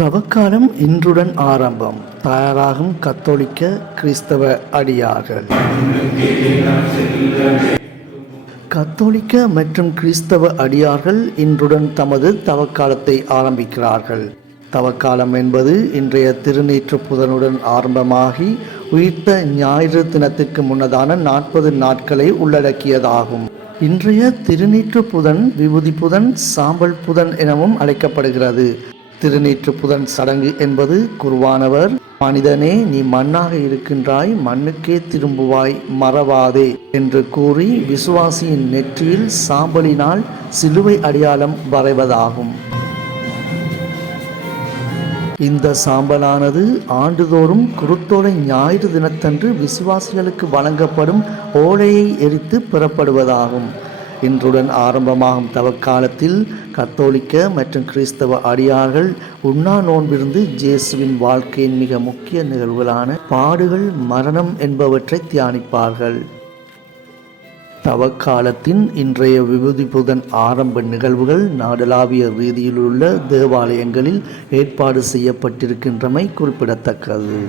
தவக்காலம் இன்றுடன் ஆரம்பம். தயாராகும் கத்தோலிக்க கிறிஸ்தவ அடியார்கள். கத்தோலிக்க மற்றும் கிறிஸ்தவ அடியார்கள் இன்றுடன் தமது தவக்காலத்தை ஆரம்பிக்கிறார்கள். தவக்காலம் என்பது இன்றைய திருநீற்று புதனுடன் ஆரம்பமாகி உயிர்த்த ஞாயிறு தினத்திற்கு முன்னதான 40 நாட்களை உள்ளடக்கியதாகும். இன்றைய திருநீற்று புதன் விபூதி புதன், சாம்பல் புதன் எனவும் அழைக்கப்படுகிறது. திருநீற்று புதன் சடங்கு என்பது குருவானவர், மனிதனே நீ மண்ணாக இருக்கின்றாய், மண்ணுக்கே திரும்புவாய், மறவாதே என்று கூறி விசுவாசியின் நெற்றியில் சாம்பலினால் சிலுவை அடையாளம் வரைவதாகும். இந்த சாம்பலானது ஆண்டுதோறும் குருத்தோலை ஞாயிறு தினத்தன்று விசுவாசிகளுக்கு வழங்கப்படும் ஓலையை எரித்து பெறப்படுவதாகும். இன்றுடன் ஆரம்பமாகும் தவக்காலத்தில் கத்தோலிக்க மற்றும் கிறிஸ்தவ அடியார்கள் உண்ணா நோன்பிருந்து இயேசுவின் வாழ்க்கையின் மிக முக்கிய நிகழ்வுகளான பாடுகள், மரணம் என்பவற்றை தியானிப்பார்கள். தவக்காலத்தின் இன்றைய விபூதி புதன் ஆரம்ப நிகழ்வுகள் நாடளாவிய ரீதியில் உள்ள தேவாலயங்களில் ஏற்பாடு செய்யப்பட்டிருக்கின்றமை குறிப்பிடத்தக்கது.